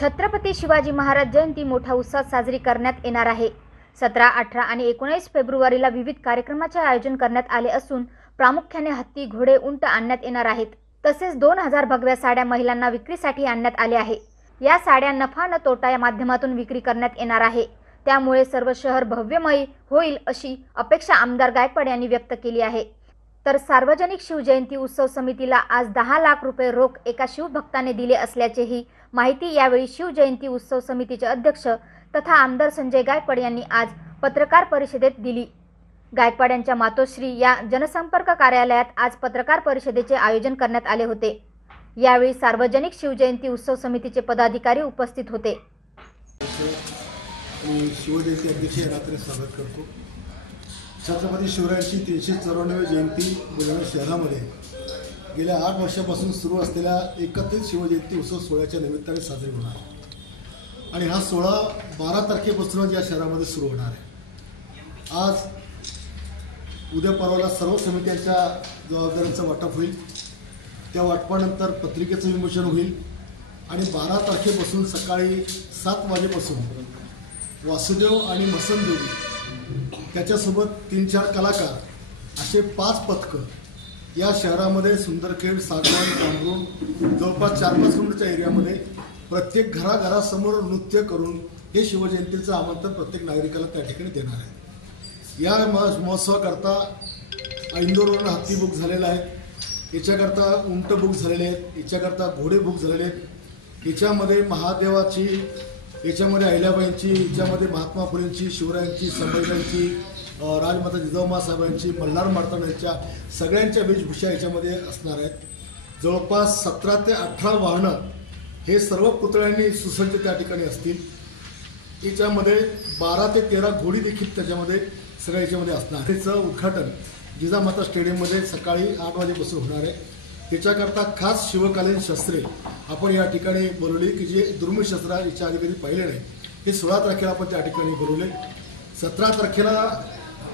छत्रपती शिवाजी महाराज जयंती मोठ्या उत्साहात साजरी करण्यात येणार आहे। 17, 18 आणि 19 फेब्रुवारीला विविध कार्यक्रमाचे आयोजन करण्यात आले असून प्रामुख्याने हत्ती, घोडे, उंट आणण्यात येणार आहेत। तसेच 2000 भगव्या साड्या महिलांना विक्रीसाठी आणण्यात आले आहे। या साड्या नफा न तोटा या माध्यमातून विक्री करण्यात येणार आहे। त्यामुळे सर्व शहर भव्यमय होईल अशी अपेक्षा आमदार गायकवाड यांनी व्यक्त केली आहे। तर सार्वजनिक शिवजयंती उत्सव समितीला आज 10 लाख रुपये रोख एका शिवभक्ताने दिले असल्याचेही माहिती यावेळी शिवजयंती उत्सव समितीचे अध्यक्ष तथा आमदार संजय गायकवाड यांनी आज पत्रकार परिषदेत दिली। गायकवाड यांच्या मातोश्री या जनसंपर्क कार्यालयात आज पत्रकार परिषदेचे आयोजन करण्यात आले होते। यावेळी सार्वजनिक शिवजयंती उत्सव समितीचे पदाधिकारी उपस्थित होते। शिवजयंती अध्यक्ष रात्री स्वागत करतो। छत्रपती शिवरायांची 394वी जयंती बुलढाणा शहरामध्ये गेल्या 8 वर्षापासून सुरू असलेल्या एकत्रित शिवजयंती उत्सव सोहळ्याच्या निमित्ताने साजरी होणार आणि हा सोहळा 12 तारखेपासून या शहरामध्ये सुरू होणार आहे। आज उद्या परवाला सर्व समित्यांच्या जबाबदाऱ्यांचं वाटप होईल। त्या वाटपानंतर पत्रिकेचं विमोचन होईल आणि 12 तारखेपासून सकाळी 7 वाजेपासून वासुदेव आणि मसनदेवी त्याच्यासोबत 3-4 कलाकार असे 5 पथकं या शहरामध्ये सुंदरखेड, सागवान, कांबरून जवळपास 4-5 किलोमीटरच्या एरियामध्ये प्रत्येक घराघरासमोर नृत्य करून हे शिवजयंतीचं आमंत्रण प्रत्येक नागरिकाला त्या ठिकाणी देणार आहे। या महोत्सवाकरता इंदोरवरून हत्ती बुक झालेला आहे, याच्याकरता उंट बुक झालेले आहेत, याच्याकरता घोडे बुक झालेले आहेत, याच्यामध्ये महादेवाची, याच्यामध्ये अहिल्याबाईंची, याच्यामध्ये महात्मा फुलेंची, शिवरायांची, संभाजीरायांची, राजमाता जिजाऊमा साहेबांची, मल्हार मार्तंड यांच्या सगळ्यांच्या वेशभूषा याच्यामध्ये असणार आहेत। जवळपास 17 ते 18 वाहनं हे सर्व पुतळ्यांनी सुसज्ज त्या ठिकाणी असतील। याच्यामध्ये 12 ते 13 घोडी देखील त्याच्यामध्ये सगळ्या याच्यामध्ये असणार। त्याचं उद्घाटन जिजामाता स्टेडियममध्ये सकाळी 8 वाजेपासून होणार आहे। त्याच्याकरता खास शिवकालीन शस्त्रे आपण या ठिकाणी बोलवली की जे दुर्मिळ शस्त्र याच्या आधी कधी पाहिले नाही, हे 16 तारखेला आपण त्या ठिकाणी बोलवले। 17 तारखेला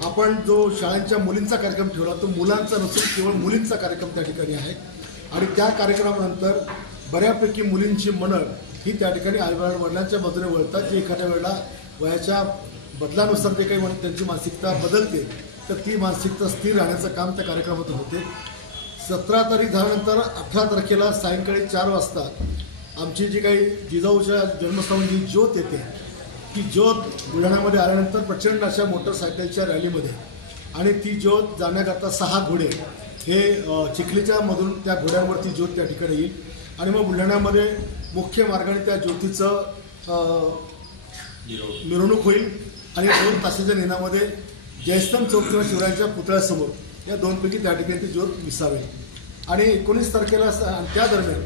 आपण जो शाळांच्या मुलींचा कार्यक्रम ठेवला तो मुलांचा नसून केवळ मुलींचा कार्यक्रम त्या ठिकाणी आहे आणि त्या कार्यक्रमानंतर बऱ्यापैकी मुलींची मनं ही त्या ठिकाणी आईवडिलांच्या बाजूने वळतात। जे एखाद्या वेळेला वयाच्या बदलानुसार जे काही त्यांची मानसिकता बदलते तर ती मानसिकता स्थिर राहण्याचं काम त्या कार्यक्रमातून होते। 17 तारीख झाल्यानंतर 18 तारखेला सायंकाळी 4 वाजता आमची जी काही जिजाऊच्या जन्मस्थानी जी ज्योत येते ती ज्योत बुलढाण्यामध्ये आल्यानंतर प्रचंड अशा मोटरसायकलच्या रॅलीमध्ये आणि ती ज्योत जाण्याकरता 6 घोडे हे चिखलीच्या मधून त्या घोड्यांवरती ज्योत त्या ठिकाणी येईल आणि मग बुलढाण्यामध्ये मुख्य मार्गाने त्या ज्योतीचं मिरवणूक होईल आणि 2 तासाच्या नेण्यामध्ये जयस्तंभ चौक किंवा शिवरायांच्या पुतळ्यासमोर या 2 पैकी त्या ठिकाणी ती ज्योत विसावेल आणि 19 तारखेला त्या दरम्यान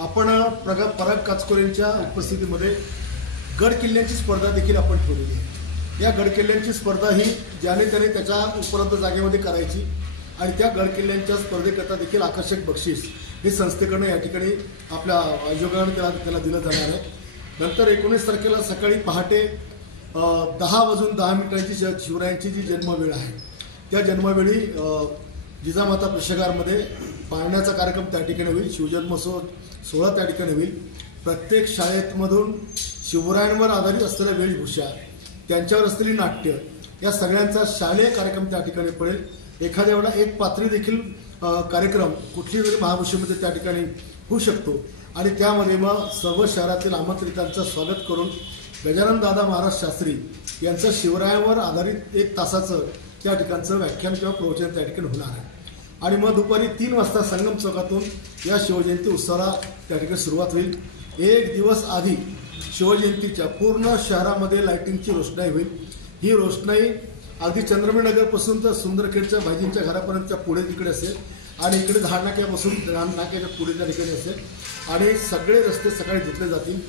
आपण पराग काचकोरेंच्या उपस्थितीमध्ये गड किल्ल्यांची स्पर्धा देखील आपण ठेवलेली आहे। या गड किल्ल्यांची स्पर्धा ही ज्याने त्याने त्याच्या उपलब्ध जागेमध्ये करायची आणि त्या गड किल्ल्यांच्या स्पर्धेकरता देखील आकर्षक बक्षीस हे संस्थेकडनं या ठिकाणी आपल्या आयोगाने त्याला दिलं जाणार आहे। नंतर 19 तारखेला सकाळी पहाटे 10:10 शिवरायांची जी जन्मवेळ आहे त्या जन्मवेळी जिजामाता प्रशगारमध्ये पाळण्याचा कार्यक्रम त्या ठिकाणी होईल। शिवजन्मोत्सव सोहळा त्या ठिकाणी होईल। प्रत्येक शाळेमधून शिवरायांवर आधारित असलेल्या वेशभूषा, त्यांच्यावर असलेली नाट्य या सगळ्यांचा शालेय कार्यक्रम त्या ठिकाणी पडेल। एखाद्या वेळेला एक पात्री देखील कार्यक्रम कुठलीही वेळी महाभूषेमध्ये त्या ठिकाणी होऊ शकतो आणि त्यामध्ये मग सर्व शहरातील आमंत्रितांचं स्वागत करून गजानन दादा महाराज शास्त्री यांचं शिवरायांवर आधारित 1 तासाचं त्या ठिकाणचं व्याख्यान किंवा प्रवचन त्या ठिकाणी होणार आहे आणि मग दुपारी 3 वाजता संगम चौकातून या शिवजयंती उत्सवाला त्या ठिकाणी सुरुवात होईल। 1 दिवस आधी शिवजयंतीच्या पूर्ण शहरामध्ये लाईटिंगची रोषणाई होईल। ही रोषणाई अगदी चंद्रमेनगरपासून तर सुंदरखेडच्या भाजींच्या घरापर्यंतच्या पुढे तिकडे असेल आणि इकडे झाड नाक्यापासून रान नाक्याच्या पुढे त्या ठिकाणी असेल आणि सगळे रस्ते सकाळी धुतले जातील।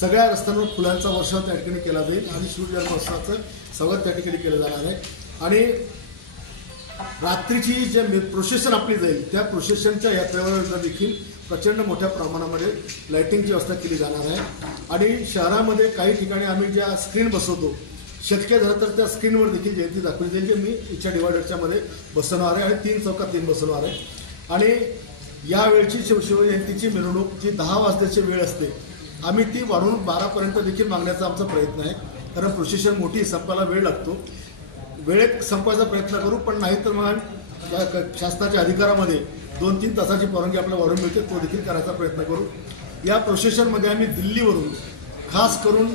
सगळ्या रस्त्यांवर फुलांचा वर्षाव त्या ठिकाणी केला जाईल आणि शिवजन्मोत्सवाचं स्वागत त्या ठिकाणी केलं जाणार आहे आणि रात्रीची जे प्रोसेशन आपली जाईल त्या प्रोसेशनच्या यात्रेवर देखील प्रचंड मोठ्या प्रमाणामध्ये लाईटिंगची व्यवस्था केली जाणार आहे आणि शहरामध्ये काही ठिकाणी आम्ही ज्या स्क्रीन बसवतो शक्य झालं तर त्या स्क्रीनवर देखील जयंती दाखवली जाईल जे मी इच्छा डिवायडरच्या मध्ये बसवणार आहे आणि 3 चौकात 3 बसवणार आहे आणि यावेळची शिवजयंतीची मिरवणूक जी 10 वाजताची वेळ असते आम्ही ती वाढवून 12पर्यंत देखील मागण्याचा आमचा प्रयत्न आहे. कारण प्रोसेशन मोठी, संपायला वेळ लागतो. वेळेत संपवायचा प्रयत्न करू, पण नाही तर मग शासनाच्या अधिकारामध्ये 2-3 तासाची परवानगी आपल्याला वाढवून मिळते, तो देखील करायचा प्रयत्न करू. या प्रोसेशनमध्ये आम्ही दिल्लीवरून खास करून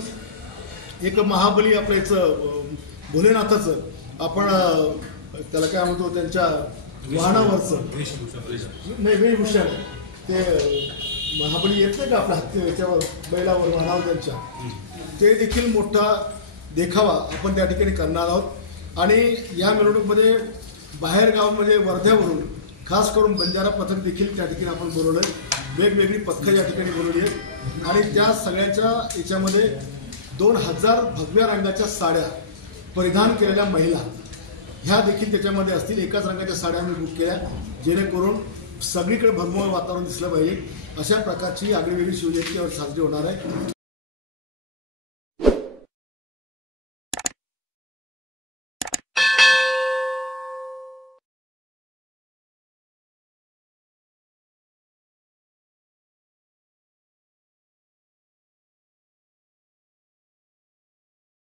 एक महाबली आपलं याचं भोलेनाथाचं आपण त्याला काय म्हणतो त्यांच्या वाहनावरचं नाही वेशभूषा ते महाबली येत नाही का आपल्या हत्ती याच्यावर बैलावर वाहनावर त्यांच्या, ते देखील मोठा देखावा आपण त्या ठिकाणी करणार आहोत. आणि या मिरवणुकीमध्ये बाहेरगाव म्हणजे वर्ध्यावरून खास करून बंजारा पथक देखील त्या ठिकाणी आपण बोलवलं आहे. वेगवेगळी पथकं या ठिकाणी बोलवली आहेत आणि त्या सगळ्यांच्या याच्यामध्ये 2000 भगव्या रंगाच्या साड्या परिधान केलेल्या महिला ह्या देखील त्याच्यामध्ये असतील. एकाच रंगाच्या साड्या आम्ही बुक केल्या, जेणेकरून सगळीकडे भरमोळ वातावरण दिसलं पाहिजे. अशा प्रकारची आगळीवेगळी शिवजयंती साजरी होणार आहे.